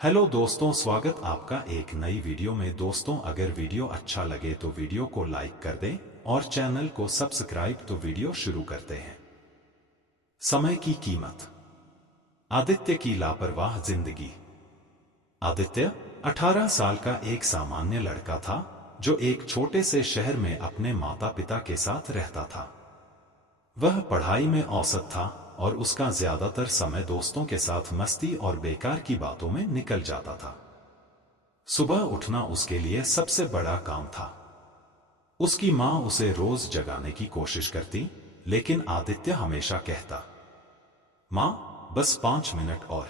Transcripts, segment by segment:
Hello दोस्तों, स्वागत आपका एक नई वीडियो में। दोस्तों, अगर वीडियो अच्छा लगे तो वीडियो को लाइक कर दें और चैनल को सब्सक्राइब। तो वीडियो शुरू करते हैं। समय की कीमत। आदित्य की लापरवाह जिंदगी। आदित्य 18 साल का एक सामान्य लड़का था जो एक छोटे से शहर में अपने माता पिता के साथ रहता था। वह पढ़ाई में औसत था और उसका ज्यादातर समय दोस्तों के साथ मस्ती और बेकार की बातों में निकल जाता था। सुबह उठना उसके लिए सबसे बड़ा काम था। उसकी माँ उसे रोज जगाने की कोशिश करती, लेकिन आदित्य हमेशा कहता, माँ, बस 5 मिनट और।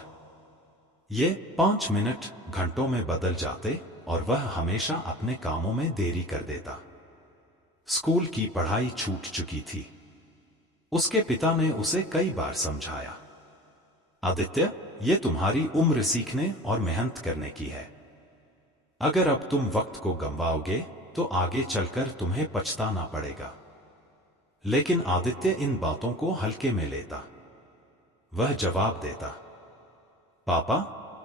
ये 5 मिनट घंटों में बदल जाते और वह हमेशा अपने कामों में देरी कर देता। स्कूल की पढ़ाई छूट चुकी थी। उसके पिता ने उसे कई बार समझाया, आदित्य, ये तुम्हारी उम्र सीखने और मेहनत करने की है। अगर अब तुम वक्त को गंवाओगे तो आगे चलकर तुम्हें पछताना पड़ेगा। लेकिन आदित्य इन बातों को हल्के में लेता। वह जवाब देता, पापा,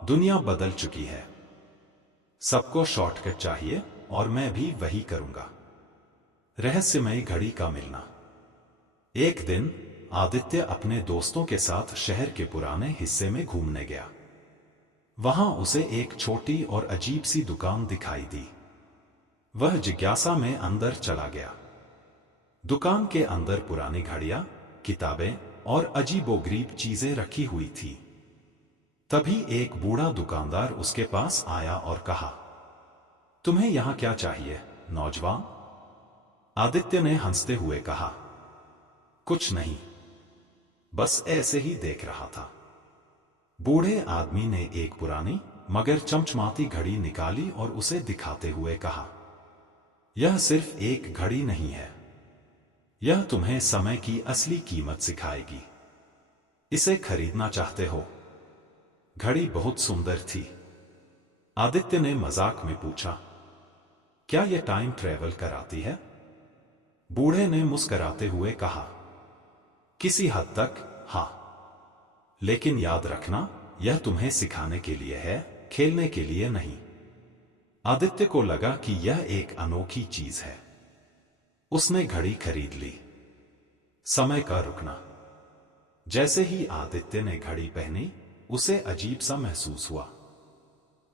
दुनिया बदल चुकी है। सबको शॉर्टकट चाहिए और मैं भी वही करूंगा। रहस्यमयी घड़ी का मिलना। एक दिन आदित्य अपने दोस्तों के साथ शहर के पुराने हिस्से में घूमने गया। वहां उसे एक छोटी और अजीब सी दुकान दिखाई दी। वह जिज्ञासा में अंदर चला गया। दुकान के अंदर पुरानी घड़ियां, किताबें और अजीबोगरीब चीजें रखी हुई थी। तभी एक बूढ़ा दुकानदार उसके पास आया और कहा, तुम्हें यहां क्या चाहिए, नौजवान? आदित्य ने हंसते हुए कहा, कुछ नहीं, बस ऐसे ही देख रहा था। बूढ़े आदमी ने एक पुरानी मगर चमचमाती घड़ी निकाली और उसे दिखाते हुए कहा, यह सिर्फ एक घड़ी नहीं है, यह तुम्हें समय की असली कीमत सिखाएगी। इसे खरीदना चाहते हो? घड़ी बहुत सुंदर थी। आदित्य ने मजाक में पूछा, क्या यह टाइम ट्रेवल कराती है? बूढ़े ने मुस्कुराते हुए कहा, किसी हद तक हाँ, लेकिन याद रखना, यह तुम्हें सिखाने के लिए है, खेलने के लिए नहीं। आदित्य को लगा कि यह एक अनोखी चीज है। उसने घड़ी खरीद ली। समय का रुकना। जैसे ही आदित्य ने घड़ी पहनी, उसे अजीब सा महसूस हुआ।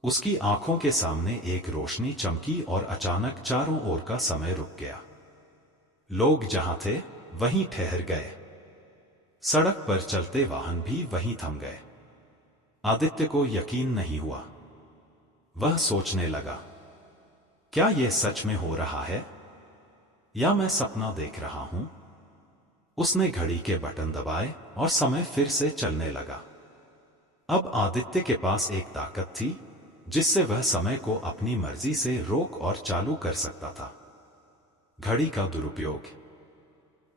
उसकी आंखों के सामने एक रोशनी चमकी और अचानक चारों ओर का समय रुक गया। लोग जहां थे वहीं ठहर गए। सड़क पर चलते वाहन भी वहीं थम गए। आदित्य को यकीन नहीं हुआ। वह सोचने लगा, क्या यह सच में हो रहा है या मैं सपना देख रहा हूं? उसने घड़ी के बटन दबाए और समय फिर से चलने लगा। अब आदित्य के पास एक ताकत थी जिससे वह समय को अपनी मर्जी से रोक और चालू कर सकता था। घड़ी का दुरुपयोग।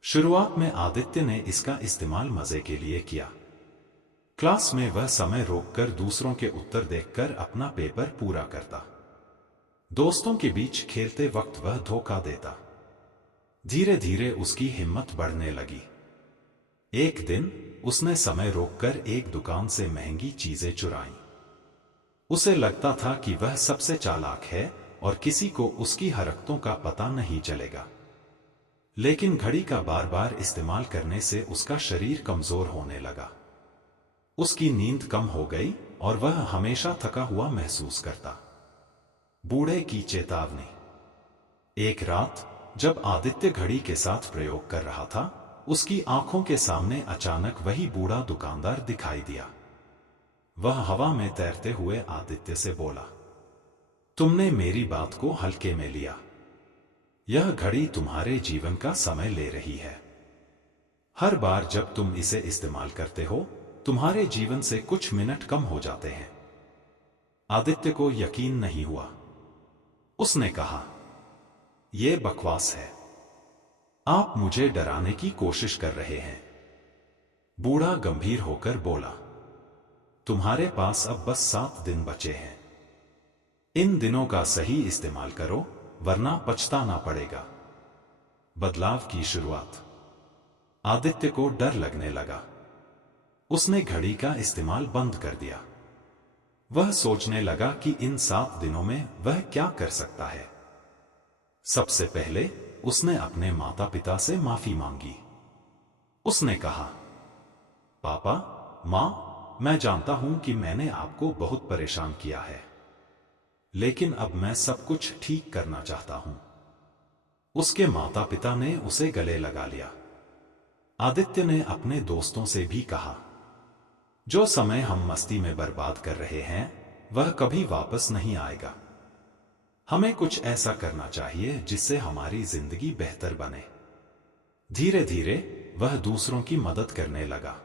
शुरुआत में आदित्य ने इसका इस्तेमाल मजे के लिए किया। क्लास में वह समय रोककर दूसरों के उत्तर देखकर अपना पेपर पूरा करता। दोस्तों के बीच खेलते वक्त वह धोखा देता। धीरे धीरे उसकी हिम्मत बढ़ने लगी। एक दिन उसने समय रोककर एक दुकान से महंगी चीजें चुराईं। उसे लगता था कि वह सबसे चालाक है और किसी को उसकी हरकतों का पता नहीं चलेगा। लेकिन घड़ी का बार बार इस्तेमाल करने से उसका शरीर कमजोर होने लगा। उसकी नींद कम हो गई और वह हमेशा थका हुआ महसूस करता। बूढ़े की चेतावनी। एक रात जब आदित्य घड़ी के साथ प्रयोग कर रहा था, उसकी आंखों के सामने अचानक वही बूढ़ा दुकानदार दिखाई दिया। वह हवा में तैरते हुए आदित्य से बोला, तुमने मेरी बात को हल्के में लिया। यह घड़ी तुम्हारे जीवन का समय ले रही है। हर बार जब तुम इसे इस्तेमाल करते हो, तुम्हारे जीवन से कुछ मिनट कम हो जाते हैं। आदित्य को यकीन नहीं हुआ। उसने कहा, यह बकवास है। आप मुझे डराने की कोशिश कर रहे हैं। बूढ़ा गंभीर होकर बोला, तुम्हारे पास अब बस 7 दिन बचे हैं। इन दिनों का सही इस्तेमाल करो, वरना पछताना पड़ेगा। बदलाव की शुरुआत। आदित्य को डर लगने लगा। उसने घड़ी का इस्तेमाल बंद कर दिया। वह सोचने लगा कि इन 7 दिनों में वह क्या कर सकता है। सबसे पहले उसने अपने माता पिता से माफी मांगी। उसने कहा, पापा, मां, मैं जानता हूं कि मैंने आपको बहुत परेशान किया है, लेकिन अब मैं सब कुछ ठीक करना चाहता हूं। उसके माता पिता ने उसे गले लगा लिया। आदित्य ने अपने दोस्तों से भी कहा, जो समय हम मस्ती में बर्बाद कर रहे हैं वह कभी वापस नहीं आएगा। हमें कुछ ऐसा करना चाहिए जिससे हमारी जिंदगी बेहतर बने। धीरे धीरे वह दूसरों की मदद करने लगा।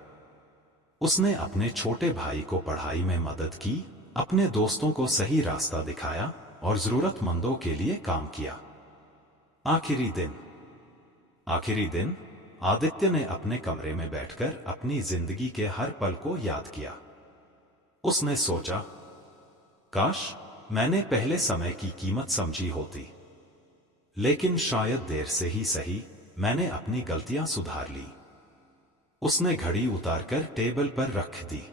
उसने अपने छोटे भाई को पढ़ाई में मदद की, अपने दोस्तों को सही रास्ता दिखाया और जरूरतमंदों के लिए काम किया। आखिरी दिन आदित्य ने अपने कमरे में बैठकर अपनी जिंदगी के हर पल को याद किया। उसने सोचा, काश मैंने पहले समय की कीमत समझी होती, लेकिन शायद देर से ही सही मैंने अपनी गलतियां सुधार ली। उसने घड़ी उतारकर टेबल पर रख दी।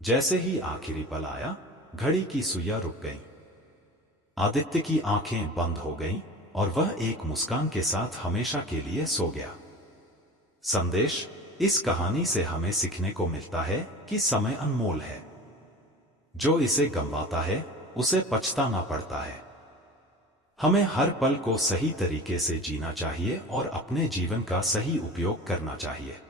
जैसे ही आखिरी पल आया, घड़ी की सुइयां रुक गईं। आदित्य की आंखें बंद हो गईं और वह एक मुस्कान के साथ हमेशा के लिए सो गया। संदेश: इस कहानी से हमें सीखने को मिलता है कि समय अनमोल है। जो इसे गंवाता है उसे पछताना पड़ता है। हमें हर पल को सही तरीके से जीना चाहिए और अपने जीवन का सही उपयोग करना चाहिए।